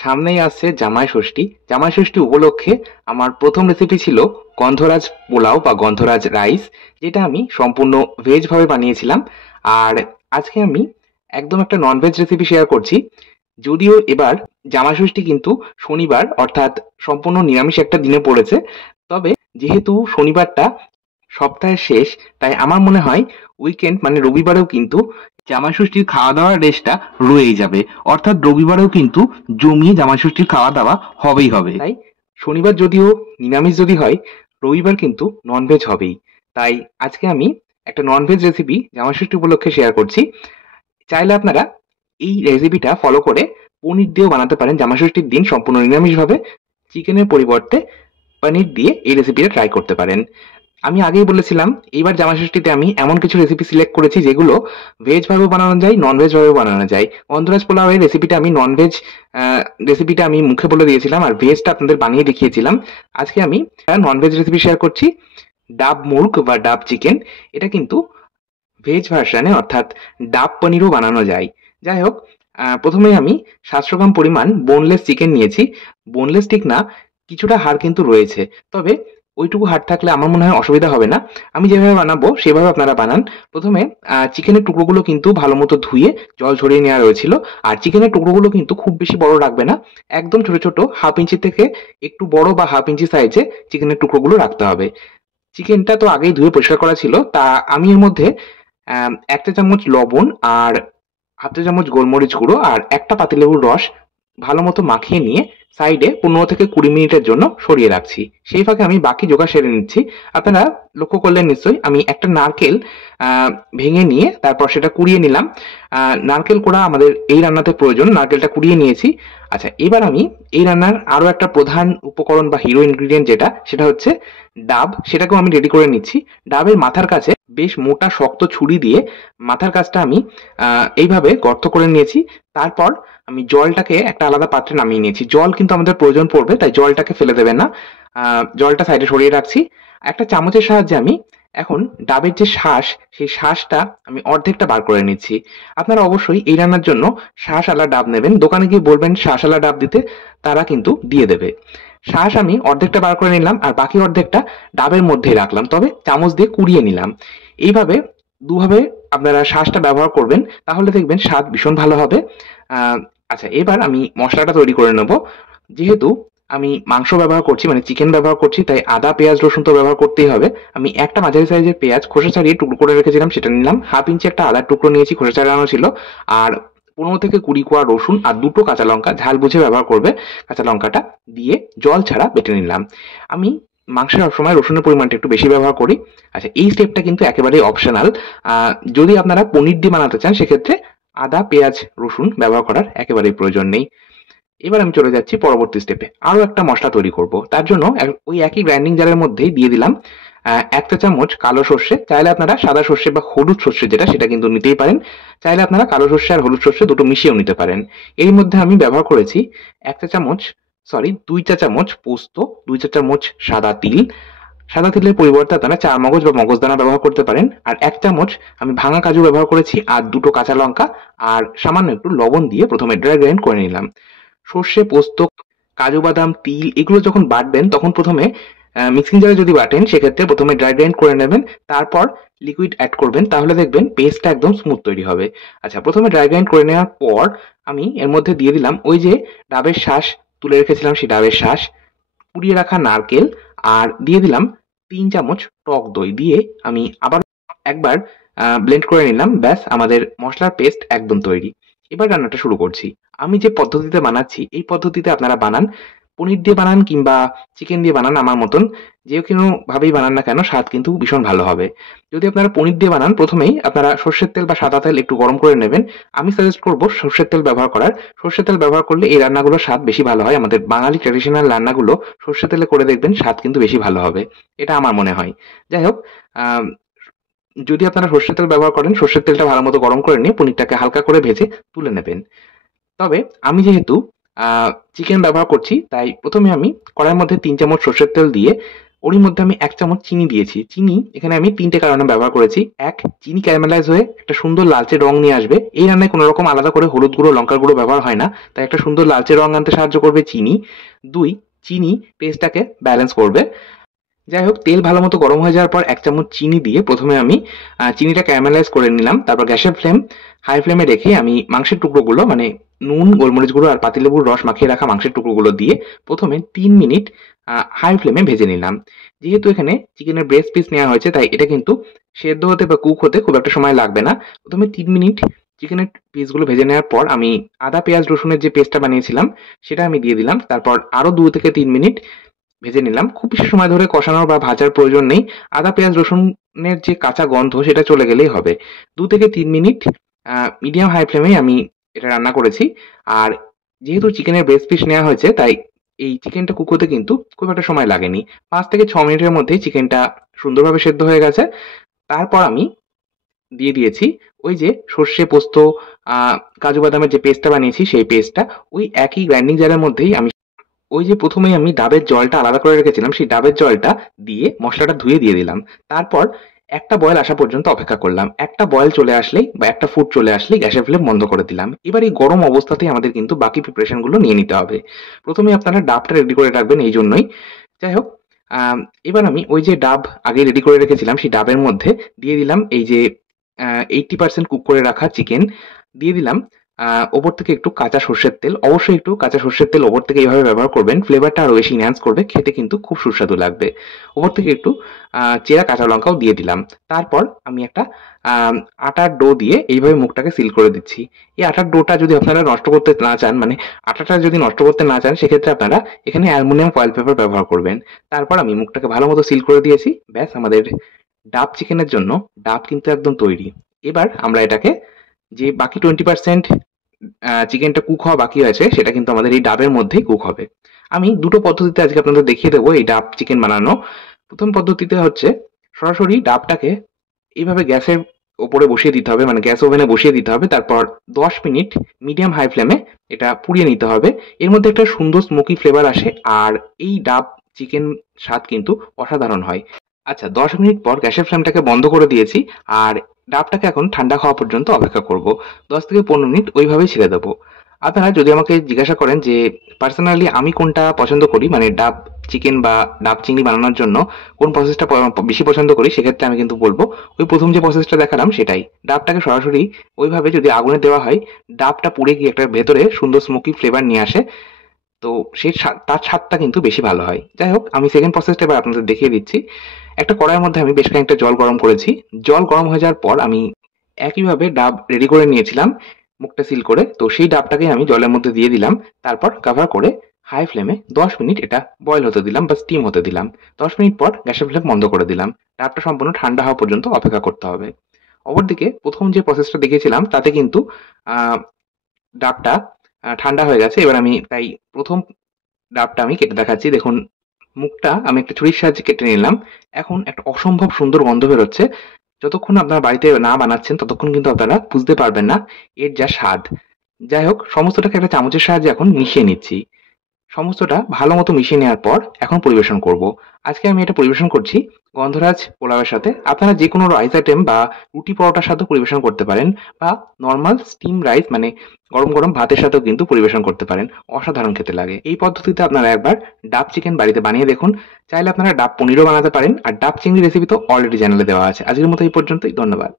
সামনেই আসছে জামাই ষষ্ঠী। জামাই ষষ্ঠী উপলক্ষে আমার প্রথম রেসিপি ছিল গন্ধরাজ পোলাও বা গন্ধরাজ রাইস, যেটা আমি সম্পূর্ণ ভেজ ভাবে বানিয়েছিলাম। আর আজকে আমি একদম একটা ননভেজ রেসিপি শেয়ার করছি। যদিও এবার জামাই ষষ্ঠী কিন্তু শনিবার, অর্থাৎ সম্পূর্ণ নিরামিষ একটা দিনে পড়েছে। তবে যেহেতু শনিবারটা সপ্তাহের শেষ, তাই আমার মনে হয় উইকেন্ড মানে রবিবারেও কিন্তু জামাই ষষ্ঠীর খাওয়া দাওয়ার রেশটা রয়েই যাবে। অর্থাৎ রবিবারেও কিন্তু জমিয়ে জামাই ষষ্ঠীর খাওয়া দাওয়া হবেই হবে। তাই শনিবার যদিও নিরামিষ যদি হয়, রবিবার কিন্তু ননভেজ হবেই। তাই আজকে আমি একটা ননভেজ রেসিপি জামাই ষষ্ঠী উপলক্ষে শেয়ার করছি। চাইলে আপনারা এই রেসিপিটা ফলো করে পনির দিয়েও বানাতে পারেন জামাই ষষ্ঠীর দিন সম্পূর্ণ নিরামিষভাবে। চিকেনের পরিবর্তে পনির দিয়ে এই রেসিপিটা ট্রাই করতে পারেন। আমি আগেই বলেছিলাম এইবার জামাষষ্ঠীতে আমি এমন কিছু রেসিপি সিলেক্ট করেছি যেগুলো ভেজ ভাবেও বানানো যায়, নন ভেজ ভাবেও বানানো যায়। গন্ধরাজ পোলাওয়ের রেসিপিটা আমি নন ভেজ রেসিপিটা আমি মুখে বলে দিয়েছিলাম, আর ভেজটা আপনাদের বানিয়ে দেখিয়েছিলাম। আজকে আমি নন ভেজ রেসিপি শেয়ার করছি, ডাব মুর্গ বা ডাব চিকেন। এটা কিন্তু ভেজ ভার্সানে, অর্থাৎ ডাব পনিরও বানানো যায়। যাই হোক, প্রথমেই আমি 700 গ্রাম পরিমাণ বোনলেস চিকেন নিয়েছি। বোনলেস ঠিক না, কিছুটা হাড় কিন্তু রয়েছে, তবে ওইটুকু হাড় থাকলে আমার মনে হয় অসুবিধা হবে না। আমি যেভাবে বানাবো সেভাবে আপনারা বানান। প্রথমে চিকেনের টুকরোগুলো কিন্তু ভালো মতো ধুয়ে জল ঝরিয়ে নেওয়া রয়েছিল। আর চিকেনের টুকরোগুলো কিন্তু খুব বেশি বড় রাখবে না, একদম ছোট ছোট, হাফ ইঞ্চি থেকে একটু বড় বা হাফ ইঞ্চি সাইজে চিকেনের টুকরোগুলো রাখতে হবে। চিকেনটা তো আগেই ধুয়ে পরিষ্কার করা ছিল, তা আমি এর মধ্যে ১ চা চামচ লবণ আর ১/২ চা চামচ গোলমরিচ গুঁড়ো আর একটা পাতিলেবুর রস ভালো মতো মাখিয়ে নিয়ে সাইডে ১৫ থেকে ২০ মিনিটের জন্য সরিয়ে রাখছি। সেই ফাঁকে আমি বাকি জোগাড় সেরে নিচ্ছি। আপনারা লক্ষ্য করলেন নিশ্চয়ই, আমি একটা নারকেল ভেঙে নিয়ে তারপর সেটা কুড়িয়ে নিলাম। নারকেল কোড়া আমাদের এই রান্নাতে প্রয়োজন, নারকেলটা কুড়িয়ে নিয়েছি। আচ্ছা, এবার আমি এই রান্নার আরো একটা প্রধান উপকরণ বা হিরো ইনগ্রিডিয়েন্ট যেটা, সেটা হচ্ছে ডাব। সেটাকেও আমি রেডি করে নিচ্ছি। ডাবের মাথার কাছে বেশ মোটা শক্ত ছুরি দিয়ে মাথার কাছটা আমি এইভাবে গর্ত করে নিয়েছি। তারপর আমি জলটাকে একটা আলাদা পাত্রে নামিয়ে নিয়েছি। জল কিন্তু আমাদের প্রয়োজন পড়বে, তাই জলটাকে ফেলে দেবেন না। জলটা সাইডে সরিয়ে রাখছি। একটা চামচের সাহায্যে আমি এখন ডাবের যে শাঁস, সেই শাঁসটা আমি অর্ধেকটা বার করে নিচ্ছি। আপনারা অবশ্যই এই রান্নার জন্য শাঁসওয়ালা ডাব নেবেন। দোকানে গিয়ে বলবেন শাঁসওয়ালা ডাব দিতে, তারা কিন্তু দিয়ে দেবে। শাঁস আমি অর্ধেকটা বার করে নিলাম আর বাকি অর্ধেকটা ডাবের মধ্যেই রাখলাম, তবে চামচ দিয়ে কুড়িয়ে নিলাম। এইভাবে দুভাবে আপনারা শাঁসটা ব্যবহার করবেন, তাহলে দেখবেন স্বাদ ভীষণ ভালো হবে। আচ্ছা, এবার আমি মশলাটা তৈরি করে নেব। যেহেতু আমি মাংস ব্যবহার করছি, মানে চিকেন ব্যবহার করছি, তাই আদা পেঁয়াজ রসুন তো ব্যবহার করতেই হবে। আমি একটা মাঝারি সাইজের পেঁয়াজ খোসা ছাড়িয়ে টুকরো করে রেখেছিলাম, সেটা নিলাম। হাফ ইঞ্চি একটা আদার টুকরো নিয়েছি, খোসা ছাড়ানো ছিল। আর ১৫ থেকে ২০ কোয়া রসুন আর দুটো কাঁচা লঙ্কা, ঝাল বুঝে ব্যবহার করবে। কাঁচা লঙ্কাটা দিয়ে জল ছাড়া বেটে নিলাম। আমি মাংসের সবসময় রসুনের পরিমাণটা একটু বেশি ব্যবহার করি। আচ্ছা, এই স্টেপটা কিন্তু একেবারেই অপশনাল। যদি আপনারা পনির দিয়ে বানাতে চান, সেক্ষেত্রে আদা পেঁয়াজ রসুন ব্যবহার করার একেবারেই প্রয়োজন নেই। এবার আমি চলে যাচ্ছি পরবর্তী স্টেপে। আরো একটা মশলা তৈরি করব। তার জন্য ওই একই গ্রাইন্ডিং জারের মধ্যেই দিয়ে দিলাম ১ চা চামচ কালো সর্ষে। চাইলে আপনারা সাদা সর্ষে বা হলুদ সর্ষে যেটা, সেটা কিন্তু নিতেই পারেন। চাইলে আপনারা কালো সর্ষে আর হলুদ সর্ষে দুটো মিশিয়েও নিতে পারেন। এর মধ্যে আমি ব্যবহার করেছি ১ চা চামচ, সরি ২ চা চামচ পোস্ত, ২ চা চামচ সাদা তিল। সাদা তিলের পরিবর্তে আপনারা চারমগজ বা মগজদানা ব্যবহার করতে পারেন। আর ১ চামচ আমি ভাঙা কাজু ব্যবহার করেছি, আর দুটো কাঁচা লঙ্কা আর সামান্য একটু লবণ দিয়ে প্রথমে ড্রাই গ্রাইন্ড করে নিলাম। সর্ষে, পোস্ত, কাজু বাদাম, তিল এগুলো যখন বাটবেন, তখন প্রথমে মিক্সিং জারে যদি বাটেন, সেক্ষেত্রে প্রথমে ড্রাই গ্রাইন্ড করে নেবেন, তারপর লিকুইড অ্যাড করবেন, তাহলে দেখবেন পেস্টটা একদম স্মুথ তৈরি হবে। আচ্ছা, প্রথমে ড্রাই গ্রাইন্ড করে নেওয়ার পর আমি এর মধ্যে দিয়ে দিলাম ওই যে ডাবের শাঁস তুলে রেখেছিলাম, সেই ডাবের শাঁস, পুড়িয়ে রাখা নারকেল, আর দিয়ে দিলাম ৩ চামচ টক দই দিয়ে আমি আবার একবার ব্লেন্ড করে নিলাম। ব্যাস, আমাদের মসলার পেস্ট একদম তৈরি। এবার রান্নাটা শুরু করছি। আমি যে পদ্ধতিতে বানাচ্ছি, এই পদ্ধতিতে আপনারা বানান। পনির দিয়ে বানান কিংবা চিকেন দিয়ে বানান, আমার মতন যে কোনো ভাবেই বানান না কেন, স্বাদ কিন্তু ভীষণ ভালো হবে। যদি আপনারা পনির দিয়ে বানান, প্রথমেই আপনারা সর্ষের তেল বা সাদা তেল একটু গরম করে নেবেন। আমি সাজেস্ট করব সর্ষের তেল ব্যবহার করার। সর্ষের তেল ব্যবহার করলে এই রান্নাগুলোর স্বাদ বেশি ভালো হয়। আমাদের বাঙালি ট্র্যাডিশনাল রান্নাগুলো সর্ষের তেলে করে দেখবেন স্বাদ কিন্তু বেশি ভালো হবে। এটা আমার মনে হয়। যাই হোক, আম যদি আপনারা সর্ষের তেল ব্যবহার করেন, সর্ষের তেলটা ভালো মতো গরম করে নিয়ে পনিরটাকে হালকা করে ভেজে তুলে নেবেন। তবে আমি যেহেতু চিকেন ব্যবহার করছি, তাই প্রথমে আমি কড়াইয়ের মধ্যে ৩ চামচ সর্ষের তেল দিয়ে ওরই মধ্যে আমি 1 চামচ চিনি দিয়েছি। চিনি এখানে আমি 3 টে কারণে ব্যবহার করেছি। ১, চিনি ক্যারামেলাইজ হয়ে একটা সুন্দর লালচে রং নিয়ে আসবে। এই রান্নায় কোনো রকম আলাদা করে হলুদ গুঁড়ো, লঙ্কার গুঁড়ো ব্যবহার হয় না। তাই একটা সুন্দর লালচে রং আনতে সাহায্য করবে চিনি। ২, চিনি টেস্টটাকে ব্যালেন্স করবে। যাই হোক, তেল ভালো মতো গরম হয়ে যাওয়ার পর 1 চামচ চিনি দিয়ে প্রথমে আমি চিনিটা ক্যারামেলাইজ করে নিলাম। তারপর গ্যাসের ফ্লেম হাই ফ্লেমে রেখে আমি মাংসের টুকরোগুলো মানে নুন, গোলমরিচ গুঁড়ো আর পাতিলেবুর রস মাখিয়ে রাখা মাংসের টুকরোগুলো দিয়ে প্রথমে ৩ মিনিট হাই ফ্লেমে ভেজে নিলাম। যেহেতু এখানে চিকেনের ব্রেস্ট পিস নেওয়া হয়েছে তাই এটা কিন্তু সেদ্ধ হতে বা কুক হতে খুব একটা সময় লাগবে না। প্রথমে ৩ মিনিট চিকেনের পিসগুলো ভেজে নেওয়ার পর আমি আদা, পেঁয়াজ, রসুনের যে পেস্টটা বানিয়েছিলাম সেটা আমি দিয়ে দিলাম। তারপর আরো ২ থেকে ৩ মিনিট ভেজে নিলাম। খুব বেশি সময় ধরে কষানোর বা ভাজার প্রয়োজন নেই। আদা, পেঁয়াজ, রসুনের যে কাঁচা গন্ধ সেটা চলে গেলেই হবে। ২ থেকে ৩ মিনিট মিডিয়াম হাই ফ্লেমে আমি এটা রান্না করেছি। আর যেহেতু চিকেনের ব্রেস্ট পিস নেওয়া হয়েছে তাই এই চিকেনটা কুক হতে কিন্তু খুব একটা সময় লাগেনি। ৫ থেকে ৬ মিনিটের মধ্যেই চিকেনটা সুন্দরভাবে সেদ্ধ হয়ে গেছে। তারপর আমি দিয়ে দিয়েছি ওই যে সর্ষে, পোস্ত, আ কাজু বাদামের যে পেস্টটা বানিয়েছি সেই পেস্টটা ওই একই গ্রাইন্ডিং জারের মধ্যেই আমি ওই যে প্রথমেই আমি ডাবের জলটা আলাদা করে রেখেছিলাম সেই ডাবের জলটা দিয়ে মশলাটা ধুয়ে দিয়ে দিলাম। তারপর একটা বয়েল আসা পর্যন্ত অপেক্ষা করলাম। একটা বয়েল চলে আসলেই বা একটা ফুট চলে আসলেই গ্যাসের ফ্লেম বন্ধ করে দিলাম। এবার এই গরম অবস্থাতেই আমাদের কিন্তু বাকি প্রিপারেশন গুলো নিয়ে নিতে হবে। প্রথমে আপনারা ডাবটা রেডি করে রাখবেন এই জন্যই। যাই হোক, এবার আমি ওই যে ডাব আগে রেডি করে রেখেছিলাম সেই ডাবের মধ্যে দিয়ে দিলাম এই যে 80% কুক করে রাখা চিকেন দিয়ে দিলাম। ওপর থেকে একটু কাঁচা সর্ষের তেল, অবশ্যই একটু কাঁচা সর্ষের তেল ওপর থেকে এভাবে ব্যবহার করবেন। ফ্লেভারটা আরো বেশি এনহ্যান্স করবে। খেতে কিন্তু খুব সুস্বাদু লাগবে। ওপর থেকে একটু চেরা কাঁচা লঙ্কাও দিয়ে দিলাম। তারপর আমি একটা আ আটার ডো দিয়ে এইভাবে মুখটাকে সিল করে দিচ্ছি। এই আটার ডোটা যদি আপনারা নষ্ট করতে না চান, মানে আটাটা যদি নষ্ট করতে না চান সেক্ষেত্রে আপনারা এখানে অ্যালুমিনিয়াম ফয়েল পেপার ব্যবহার করবেন। তারপর আমি মুখটাকে ভালো মতো সিল করে দিয়েছি। ব্যাস, আমাদের ডাব চিকেনের জন্য ডাব কিন্তু একদম তৈরি। এবার আমরা এটাকে যে বাকি 20% চিকেনটা কুক হওয়া বাকি আছে সেটা কিন্তু আমাদের এই ডাবের মধ্যেই কুক হবে। আমি ২ টো পদ্ধতিতে আজকে আপনাদের দেখিয়ে দেবো এই ডাব চিকেন বানানো। ১ম পদ্ধতিতে হচ্ছে সরাসরি ডাবটাকে এইভাবে গ্যাসের উপরে বসিয়ে দিতে হবে, মানে গ্যাস ওভেনে বসিয়ে দিতে হবে। তারপর ১০ মিনিট মিডিয়াম হাই ফ্লেমে এটা পুড়িয়ে নিতে হবে। এর মধ্যে একটা সুন্দর স্মোকি ফ্লেভার আসে আর এই ডাব চিকেন স্বাদ কিন্তু অসাধারণ হয়। আচ্ছা, ১০ মিনিট পর গ্যাসের ফ্লেমটাকে বন্ধ করে দিয়েছি আর ডাবটাকে এখন ঠান্ডা হওয়া পর্যন্ত অপেক্ষা করব। ১০ থেকে ১৫ মিনিট ওইভাবেই ছেড়ে দেবো। আপনারা যদি আমাকে জিজ্ঞাসা করেন যে পার্সোনালি আমি কোনটা পছন্দ করি, মানে ডাব চিকেন বা ডাব চিংড়ি বানানোর জন্য কোন প্রসেসটা বেশি পছন্দ করি, সেক্ষেত্রে আমি কিন্তু বলব ওই ১ম যে প্রসেসটা দেখালাম সেটাই। ডাবটাকে সরাসরি ওইভাবে যদি আগুনে দেওয়া হয়, ডাবটা পুড়ে গিয়ে একটা ভেতরে সুন্দর স্মোকি ফ্লেভার নিয়ে আসে। তো সেই তার স্বাদটা কিন্তু বেশি ভালো হয়। যাই হোক, আমি সেকেন্ড প্রসেসটা এবার আপনাদের দেখিয়ে দিচ্ছি। একটা কড়াইয়ের মধ্যে আমি বেশ খানিকটা জল গরম করেছি। জল গরম হয়ে যাওয়ার পর আমি একইভাবে ডাব রেডি করে নিয়েছিলাম মুখটা সিল করে। তো সেই ডাবটাকে আমি জলের মধ্যে দিয়ে দিলাম। তারপর কভার করে হাই ফ্লেমে ১০ মিনিট এটা বয়েল হতে দিলাম বা স্টিম হতে দিলাম। ১০ মিনিট পর গ্যাসের ফ্লেম বন্ধ করে দিলাম। ডাবটা সম্পূর্ণ ঠান্ডা হওয়া পর্যন্ত অপেক্ষা করতে হবে। অপরদিকে ১ম যে প্রসেসটা দেখিয়েছিলাম তাতে কিন্তু আ ডাবটা ঠান্ডা হয়ে গেছে। এবার আমি তাই ১ম ডাবটা আমি কেটে দেখাচ্ছি। দেখুন, মুখটা আমি একটা ছুরির সাহায্যে কেটে নিলাম। এখন একটা অসম্ভব সুন্দর গন্ধ বেরোচ্ছে। যতক্ষণ আপনারা বাড়িতে না বানাচ্ছেন ততক্ষণ কিন্তু আপনারা বুঝতে পারবেন না এর যা স্বাদ। যাই হোক, সমস্তটাকে একটা চামচের সাহায্যে এখন মিশিয়ে নিচ্ছি। সমস্তটা ভালো মতো মিশিয়ে নেওয়ার পর এখন পরিবেশন করব। আজকে আমি এটা পরিবেশন করছি গন্ধরাজ পোলাওয়ের সাথে। আপনারা যেকোনো রাইস আইটেম বা রুটি পরোটার সাথেও পরিবেশন করতে পারেন বা নরমাল স্টিম রাইস মানে গরম গরম ভাতের সাথেও কিন্তু পরিবেশন করতে পারেন। অসাধারণ খেতে লাগে। এই পদ্ধতিতে আপনারা একবার ডাব চিকেন বাড়িতে বানিয়ে দেখুন। চাইলে আপনারা ডাব পনিরও বানাতে পারেন আর ডাব চিংড়ি রেসিপি তো অলরেডি চ্যানেলে দেওয়া আছে। আজকের মতো এই পর্যন্তই। ধন্যবাদ।